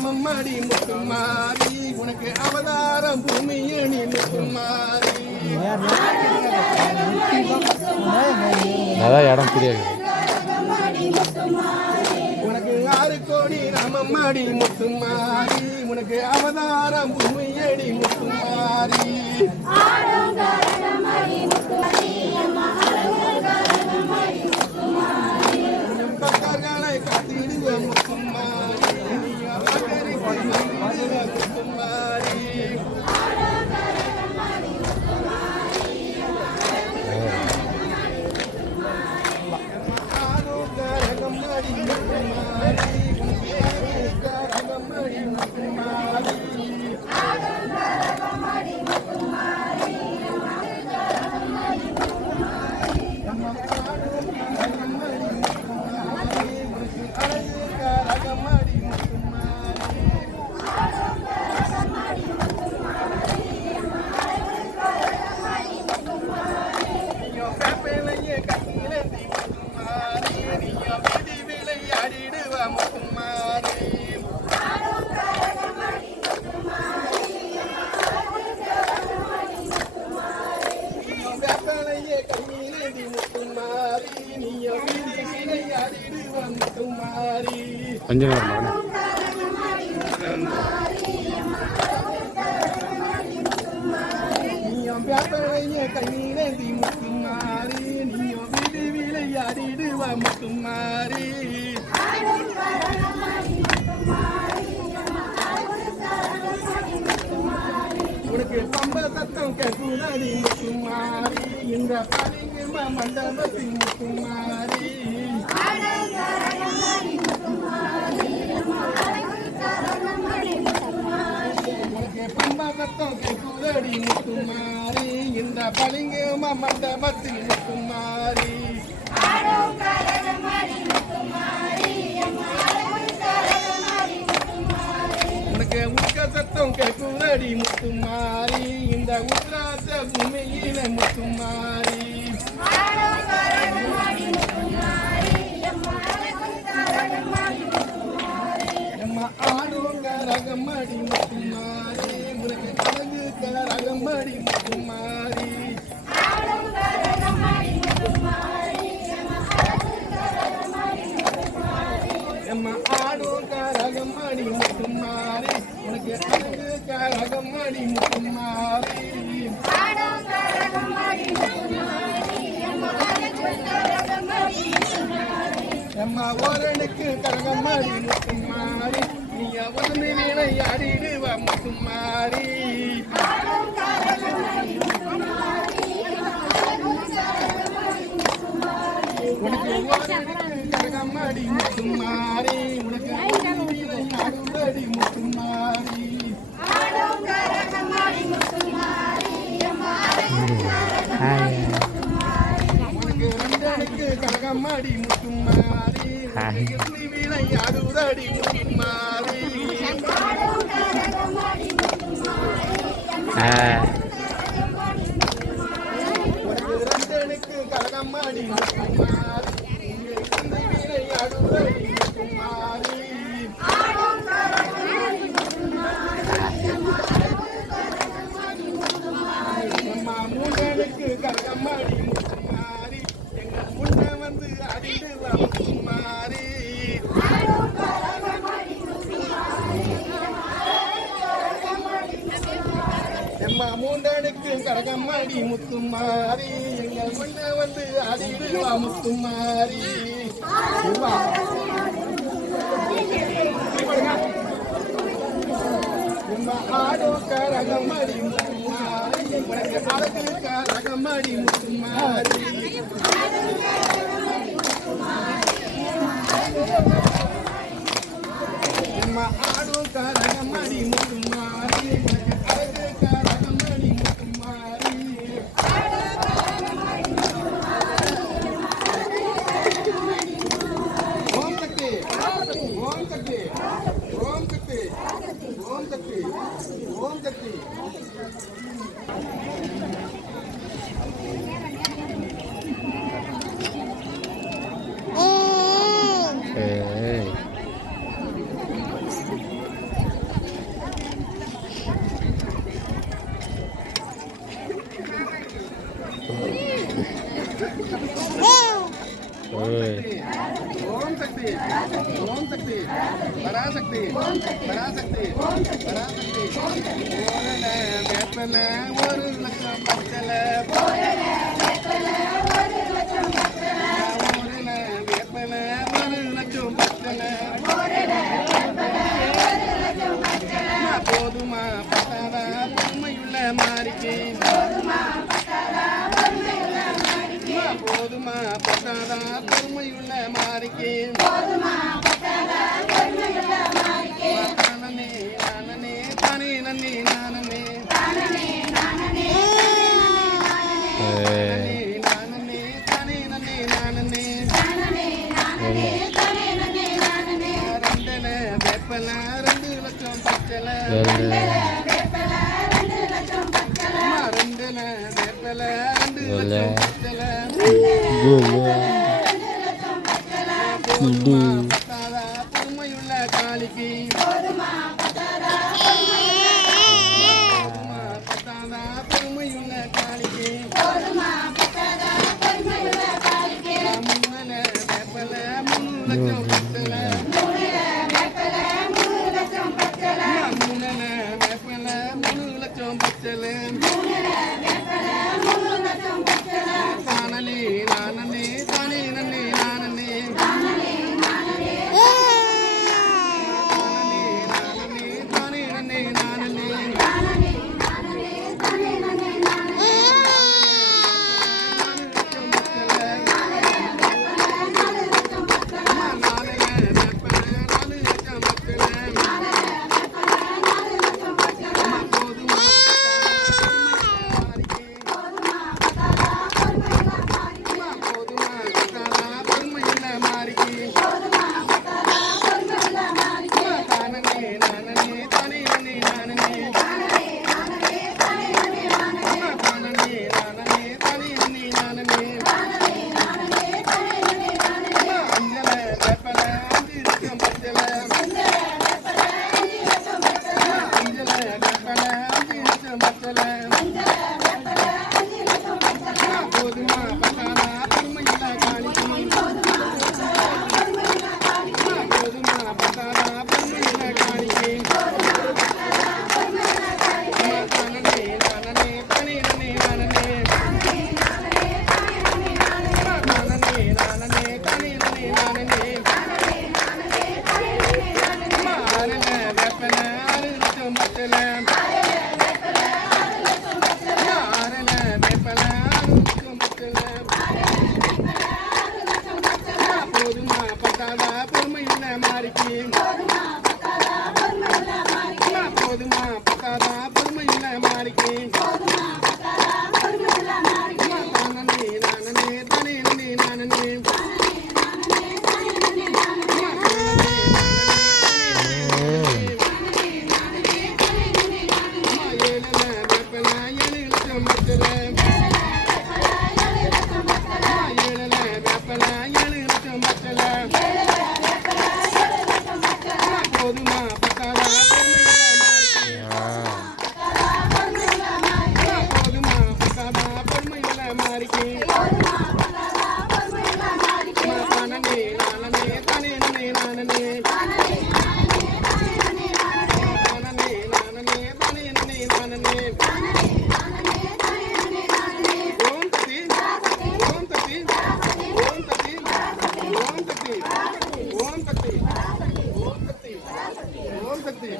ராமம்மாடி முத்துமாரி உனக்கு அவதாரம் பூமியணி முத்துமாரி அதான் இடம் தெரியாது உனக்கு 6 கோடி ராமம்மாடி முத்துமாரி உனக்கு அவதாரம் பூமியணி முத்துமாரி பக்தர்களை காத்திடுவ முத்துமாரி முத்துமாரி கரகம்மாடி முத்துமாரி கரகம்மாடி முத்துமாரி கொஞ்சம் நேரம் கண்ணீரேந்தி முத்துமாரி நீயோ வீடு விளையாடிடுவா முத்துமாரி உனக்கு பம்ப சத்தம் கேட்குதடி முத்துமாரி இந்த பளிங்கு மண்டபத்தில் முத்துமாரி உனக்கு பம்ப சத்தம் கேட்குதடி முத்துமாரி இந்த பளிங்கு மண்டபத்தில் முத்துமாரி உனக்கு உட்க சத்தம் கேட்குதடி முத்துமாரி இந்த உத்ராச பூமியில முத்துமாரி நம்ம ஆடும் கரகம்மாடி முத்துமாரி உனக்கு கலகு கரகம்மாடி முத்துமாரி நம்ம ஆடும் கரகம்மாடி முத்துமாரி உனக்கு கலகு கரகம்மாடி முத்துமாரி நம்ம ஓரனுக்கு கரகம்மாடி முத்துமாரி நீ அவனு விளையாடிடுவ முத்துமாரி உனக்கு ஓரனுக்கு கரகம்மாடி முத்துமாரி உனக்கு விளையாடுவடி முத்துமாரி உனக்கு ரெண்டனுக்கு கரகம்மாடி முத்துமாரி விளையாடுவடி முத்துமாரி உனக்கு ரெண்டனுக்கு கரகம்மாடி முத்துமாரி விளையாடுவடி முத்துமாரி மூடனுக்கு கரகம்மாடி முத்துமாரி எங்க முன்ன வந்து அடிடுவா முத்துமாரி எம்மா மூண்டனுக்கு கரகம்மாடி முத்துமாரி எங்க முன்ன வந்து அடிடுவா முத்துமாரி எம்மா ஆடும் கரகம்மாடி முத்துமாரி உனக்கு அழகு கரகம்மாடி முத்துமாரி எம்மா ஆடும் கரகம்மாடி முத்துமாரி உனக்கு அழகு கரகம்மாடி முத்துமாரி ஓம் சக்தி ஓம் சக்தி ஓம் சக்தி ஓம் சக்தி ஓம் சக்தி ஓம் சக்தி ஓம் சக்தி பராசக்தி பராசக்தி பராசக்தி ஓரல வேப்பல ஒரு லட்சம் பச்சல ஓரல வேப்பல ஒரு லட்சம் பச்சல போதுமா பத்தாதா பொறுமையுள்ள மாறிக்கு போதுமா பத்தாதா பொறுமையுள்ள மாறிக்கு நானே நானே தானே நன்னே நானே நானே தானே நன்னே நானே ரெண்டல வேப்பல 2 லட்சம் பச்சல ரெண்டல வேப்பல 2 லட்சம் பச்சல பொறுமையுள்ள காளிக்கு பத்தாதா பொறுமையுள்ள காளிக்கு முன்னல வேப்பல 3 லட்சம் பச்சல முன்னல வேப்பல 3 லட்சம் பச்சல தானே நானே தானே நன்னே நானே தானே நானே தானே நன்னே நானே பொறுமையுள்ள மாறிக்கு போதுமா பத்தாதா பொறுமையுள்ள மாறிக்கு நானே நானே தானே நன்னே நானே போதுமா பத்தாதா பொறுமையுள்ள மாறிக்கு நானே நானே தானே நன்னே நானே தானே நானே தானே நன்னே நானே ஓம் சக்தி ஓம் சக்தி ஓம் சக்தி ஓம் சக்தி ஓம் சக்தி ஓம் சக்தி ஓம் சக்தி